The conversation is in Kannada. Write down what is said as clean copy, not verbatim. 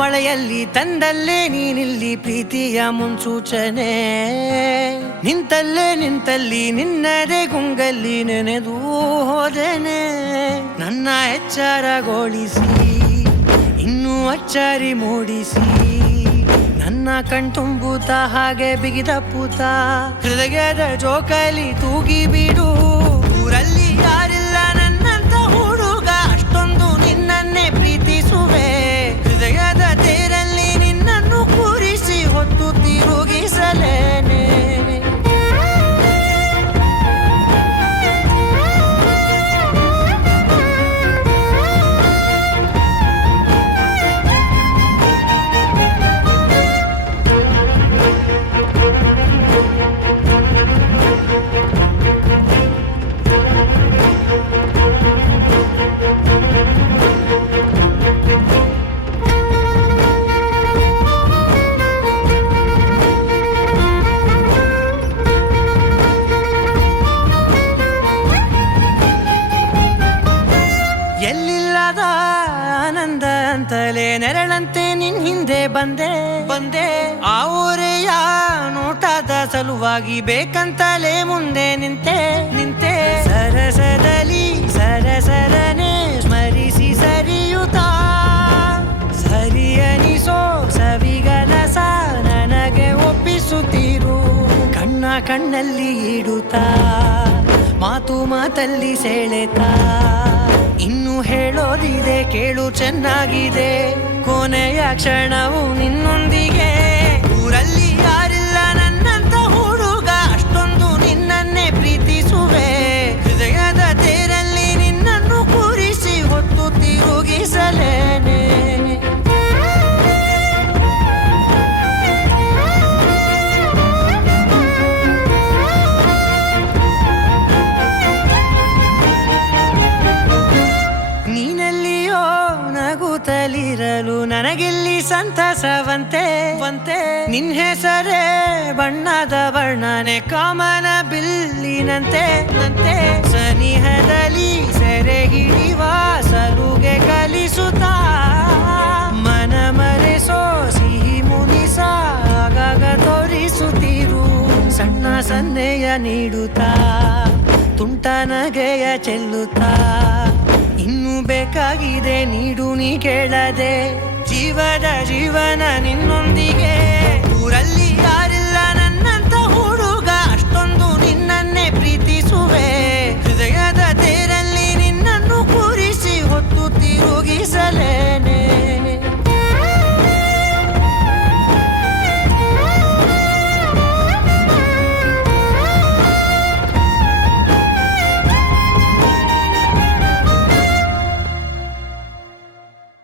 ಮಳೆಯಲ್ಲಿ ತಂದಲ್ಲೇ ನೀನಿಲ್ಲಿ ಪ್ರೀತಿಯ ಮುನ್ಸೂಚನೆ, ನಿಂತಲ್ಲಿ ನಿನ್ನದೇ ಗುಂಗಲ್ಲಿ ನೆನೆದು ಹೋದೆನೆ. ನನ್ನ ಎಚ್ಚರಗೊಳಿಸಿ ಇನ್ನೂ ಅಚ್ಚರಿ ಮೂಡಿಸಿ, ನನ್ನ ಕಣ್ತುಂಬುತ್ತ ಹಾಗೆ ಬಿಗಿದಪ್ಪುತ್ತ ಹೃದಯದ ಜೋಕಾಲಿ ತೂಗಿ ಬಿಡು. ಊರಲ್ಲಿ ಯಾರಿಲ್ಲ ನನ್ನಂತ ಹುಡುಗ, ಅಷ್ಟೊಂದು ನಿನ್ನನ್ನೇ ಪ್ರೀತಿಸುವೆ. ಹೃದಯದ ತೇರಲ್ಲಿ ನಿನ್ನನ್ನು ಕೂರಿಸಿ ಹೊತ್ತು ತಿರುಗಿಸಲೇನೆ. ಎಲ್ಲಿಲ್ಲದ ಆನಂದ ಅಂತಲೇ ನೆರಳಂತೆ ನಿನ್ ಹಿಂದೆ ಬಂದೆ. ಆ ಊರೆಯ ನೋಟದ ಸಲುವಾಗಿ ಬೇಕಂತಲೇ ಮುಂದೆ ನಿಂತೆ. ಸರಸದಲ್ಲಿ ಸರಸರನೆ ಸ್ಮರಿಸಿ ಸರಿಯುತ್ತಾ, ಸರಿಯನಿಸೋ ಸವಿಗನಸ ನನಗೆ ಒಪ್ಪಿಸುತ್ತೀರು. ಕಣ್ಣಲ್ಲಿ ಇಡುತ್ತಾ, ಮಾತಲ್ಲಿ ಸೆಳೆತಾ, ಇನ್ನು ಹೇಳೋದಿದೆ ಕೇಳು ಚೆನ್ನಾಗಿದೆ. ಕೊನೆಯ ಕ್ಷಣವು ನಿನ್ನೊಂದಿಗೆ. ಊರಲ್ಲಿ ಯಾರಿಲ್ಲ ನನ್ನಂತ ಹುಡುಗ, ಅಷ್ಟೊಂದು ನಿನ್ನನ್ನೇ ಪ್ರೀತಿಸುವೆ. ಹೃದಯದ ತೇರಲ್ಲಿ ನಿನ್ನನ್ನು ಕೂರಿಸಿ ಹೊತ್ತು ತಿರುಗಿಸಲೇನೆ. ನಗುತ್ತಲಿರಲು ನನಗಿಲ್ಲಿ ಸಂತಸವಂತೆ. ನಿನ್ ಹೆಸರೇ ಬಣ್ಣದ ವರ್ಣನೆ ಕಾಮನ ಬಿಲ್ಲಿನಂತೆ. ಸನಿಹದಲ್ಲಿ ಸೆರೆ ಹಿಡಿಯುವ ಸಲುಗೆ ಕಲಿಸುತ್ತಾ, ಮನ ಮರೆಸೋ ಸಿಹಿ ಮುನಿಸ ಆಗಾಗ ತೋರಿಸುತ್ತೀರು. ಸಣ್ಣ ಸನ್ನೆಯ ನೀಡುತ್ತಾ, ತುಂಟ ನಗೆಯ ಚೆಲ್ಲುತ್ತಾ, ಇನ್ನು ಬೇಕಾಗಿದೆ ನೀಡು ನೀ ಕೇಳದೆ. ಜೀವನ ನಿನ್ನೊಂದಿಗೆ.